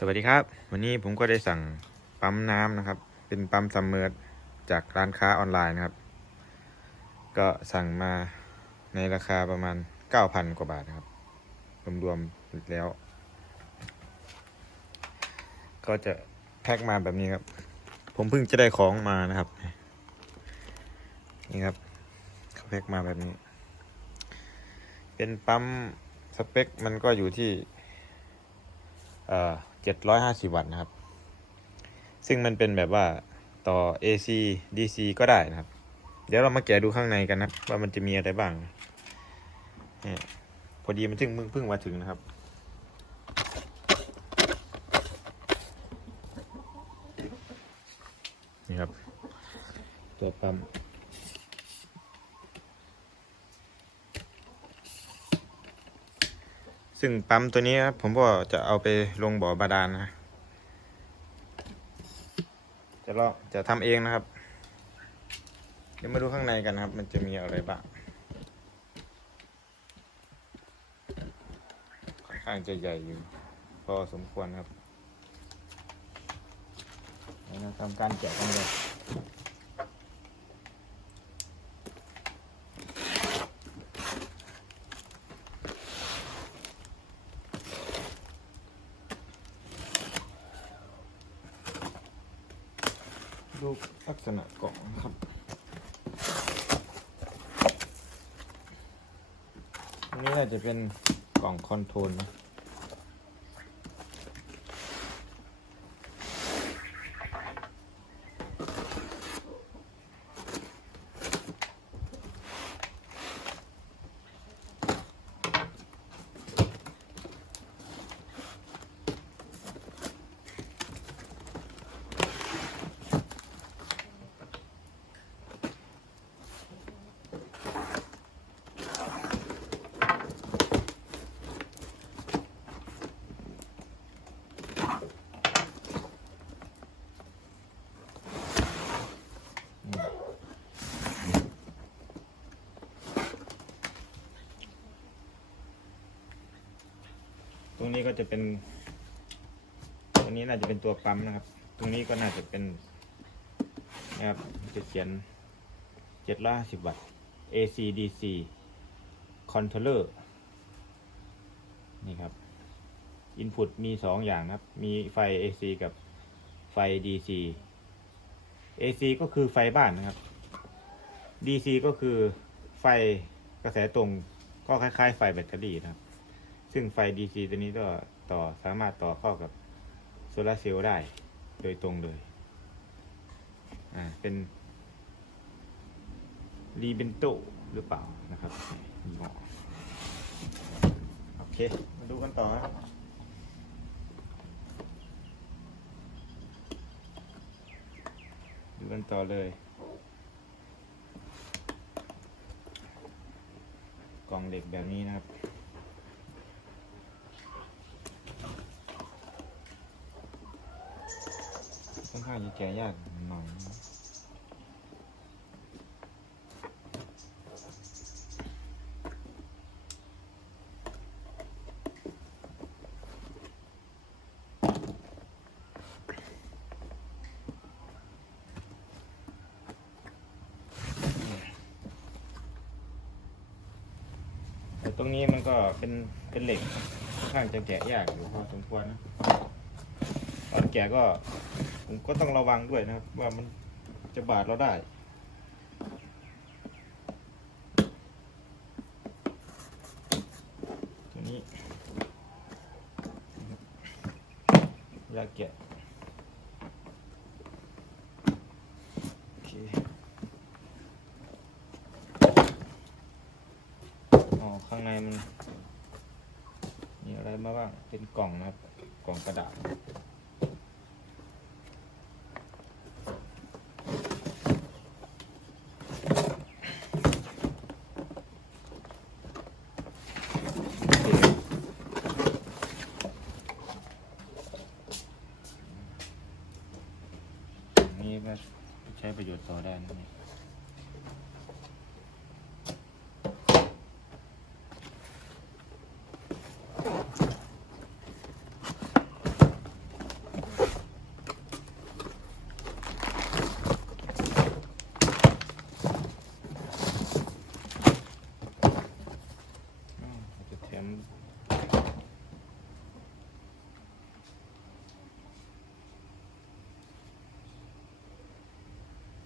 สวัสดีครับ วันนี้ผมก็ได้สั่งปั๊มน้ำนะครับ เป็นปั๊มซัมเมอร์จากร้านค้าออนไลน์นะครับ ก็สั่งมาในราคาประมาณ 9,000 กว่าบาทนะครับ รวมๆแล้ว ก็จะแพ็คมาแบบนี้ครับ ผมเพิ่งจะได้ของมานะครับ นี่ครับเขาแพ็คมาแบบนี้ เป็นปั๊มสเปคมันก็อยู่ที่เอ่อ 750 วัตต์นะครับ ซึ่งมันเป็นแบบว่าต่อ AC DC ก็ได้นะครับ เดี๋ยวเรามาแกะดูข้างในกันนะ ว่ามันจะมีอะไรบ้างเนี่ยพอดีมันเพิ่งเพิ่งมาถึงนะครับ นี่ครับ ตัวปั๊ม ซึ่งปั๊มตัวนี้ครับผมก็จะเอาไปลงบ่อบาดาลนะจะลองจะทำเองนะครับ เดี๋ยวมาดูข้างในกันนะครับ มันจะมีอะไรบ้างค่อนข้างจะใหญ่อยู่พอสมควรครับเราทำการแกะกันเลย ดูลักษณะกล่องนะครับ อันนี้น่าจะเป็นกล่องคอนโทรลนะ ก็จะเป็นตรงนี้น่าจะเป็นตัวปั๊มนะครับ ตรงนี้ก็น่าจะเป็นนะครับจะเขียนเจ็ดร้อยห้าสิบวัตต์ AC DC controller นี่ครับ input มีสองอย่างนะครับ มีไฟ AC กับไฟ DC AC ก็คือไฟบ้านนะครับ DC ก็คือไฟกระแสตรงก็คล้ายๆ ไฟแบตเตอรี่นะครับ ซึ่งไฟ DC ตัวนี้ก็ต่อสามารถต่อเข้ากับโซลาเซลล์ได้โดยตรงเลย อ่า เป็นรีเบนโตหรือเปล่านะครับยี่ห้อโอเค มาดูกันต่อครับดูกันต่อเลย กล่องเหล็กแบบนี้นะครับ ค่อนข้าจะแกยากหน่อยแต่ตรงนี้มันก็เป็นเป็นเหล็กค่อนข้างจะแกะยากอยู่พอสมควรนะตอนแกะก็ ผมก็ต้องระวังด้วยนะครับ ว่ามันจะบาดเราได้ ตัวนี้เวลาแกะโอเคอ๋อข้างในมันมีอะไรมาบ้าง เป็นกล่องนะครับ กล่องกระดาษ นี่ก็ใช้ประโยชน์ ต่อได้นะเ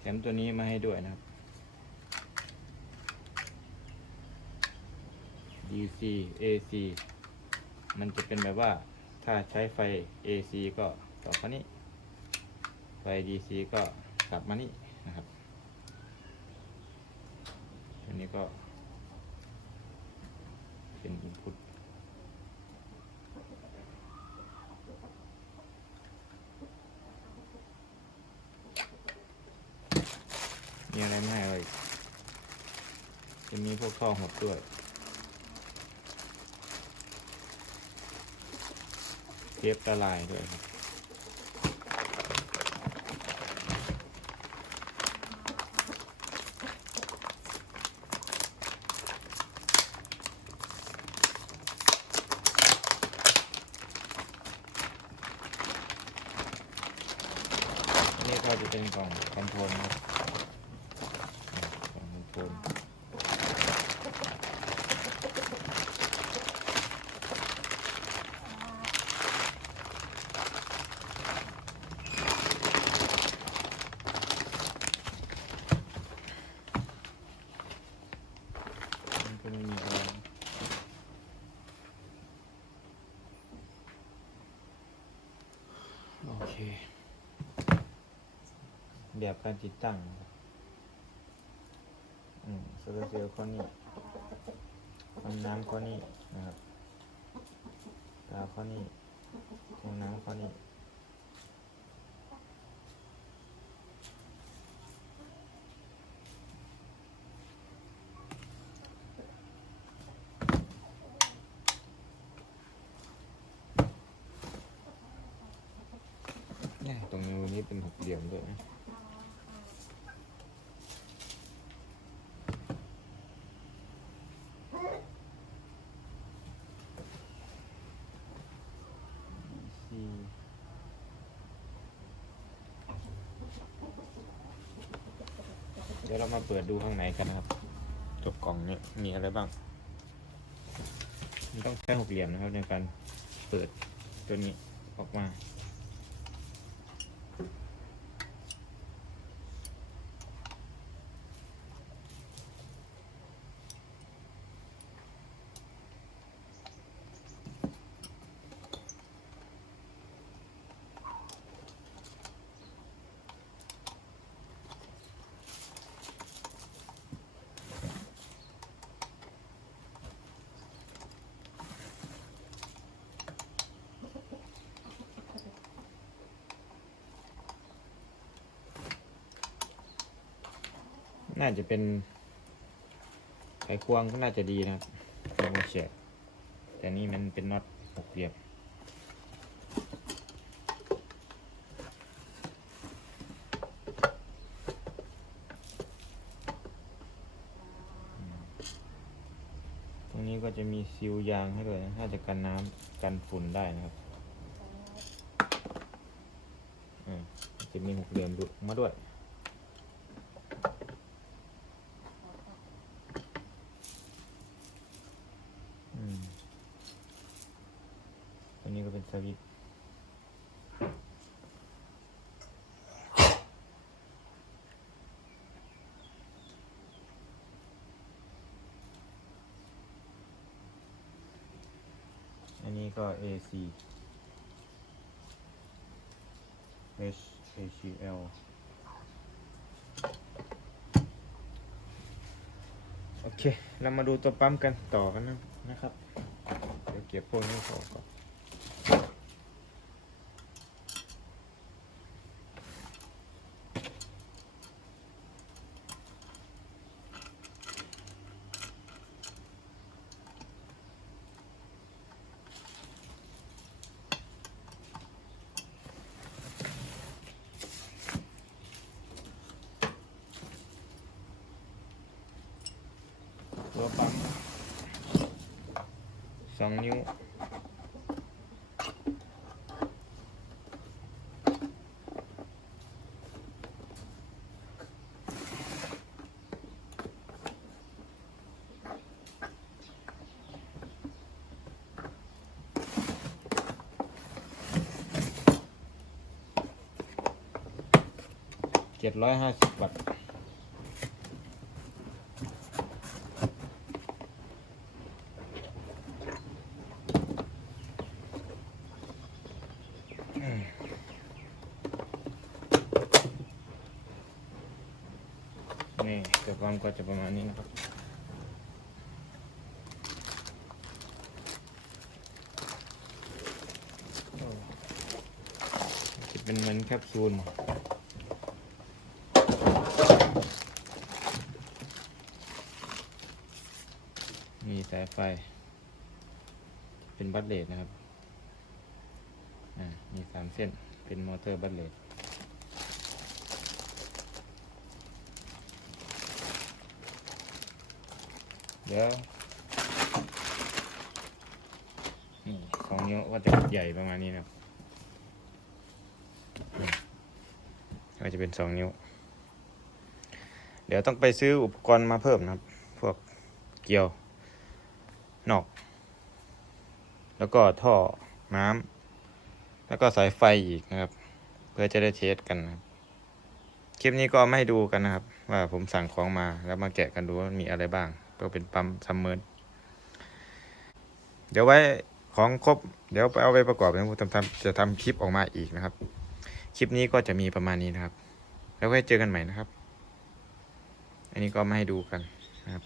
นี่ย มตัวนี้มาให้ด้วยนะครับ DC AC มันจะเป็นแบบว่าถ้าใช้ไฟ AC ก็ต่อเขานี้ ไฟ DC ก็กลับมานี่นะครับอันนี้ก็เป็นอินพุต มีอะไรไม่ให้เลยจะมีพวกท่อหดด้วยเทปตะลายด้วยครับ อันนี้ก็จะเป็นกล่องคอนโทรลนะครับอ่ องคนโทรลมันก็ไม่มีอะไรโอเค แบบการติดตั้งครับ ลาร์เซลล์ข้อนี้ห้องน้ำข้อนี้นะครับดาข้อนี้ห้องน้ำข้อนี้เนี่ยตรงนี้เป็นหกเหลี่ยมด้วยนะีเดี๋ยวเรามาเปิดดูข้างในกันนะครับจบกล่องเนี่ยมีอะไรบ้าง มันต้องใช้หกเหลี่ยมนะครับในการเปิดตัวนี้ออกมา น่าจะเป็นไขควงก็น่าจะดีนะครับเป็นโมเชตแต่นี่มันเป็นน็อตหกเหลี่ยมตรงนี้ก็จะมีซิลยางให้ด้วยนะถ้าจะกันน้ำกันฝุ่นได้นะครับอืมจะมีหกเหลี่ยมดุมาด้วย อืมตัว นี้ก็เป็นสวิตช์อันนี้ก็ AC H H L โอเค เรามาดูตัวปั๊มกันต่อกันนะนะครับ เดี๋ยวเก็บพวกนี้ออกก่อนตัวปั๊มส องนิ้ว เจ็ดร้อยห้าสิบวัตต์ นี่เกิดความก็จะประมาณนี้นะครับจะเป็นเหมือนแคปซูลมีสายไฟ เป็นบัตเลดนะครับ อ่า มีสามเส้น เป็นมอเตอร์บัตเลด เดี๋ยวนี่สองนิ้วก็จะใหญ่ประมาณนี้นะก็จะเป็นสองนิ้ว เดี๋ยวต้องไปซื้ออุปกรณ์มาเพิ่มนะครับ พวกเกลียวนอก แล้วก็ท่อน้ำแล้วก็สายไฟอีกนะครับ เพื่อจะได้เทสกันนะครับคลิปนี้ก็ไม่ให้ดูกันนะครับ ว่าผมสั่งของมาแล้วมาแกะกันดูว่ามีอะไรบ้าง ก็เป็นปั๊มซัมเมอร์เดี๋ยวไว้ของครบ เดี๋ยวไปเอาไปประกอบนะผมทำทำจะทำคลิปออกมาอีกนะครับ คลิปนี้ก็จะมีประมาณนี้นะครับ แล้วไว้เจอกันใหม่นะครับ อันนี้ก็มาให้ดูกันนะครับ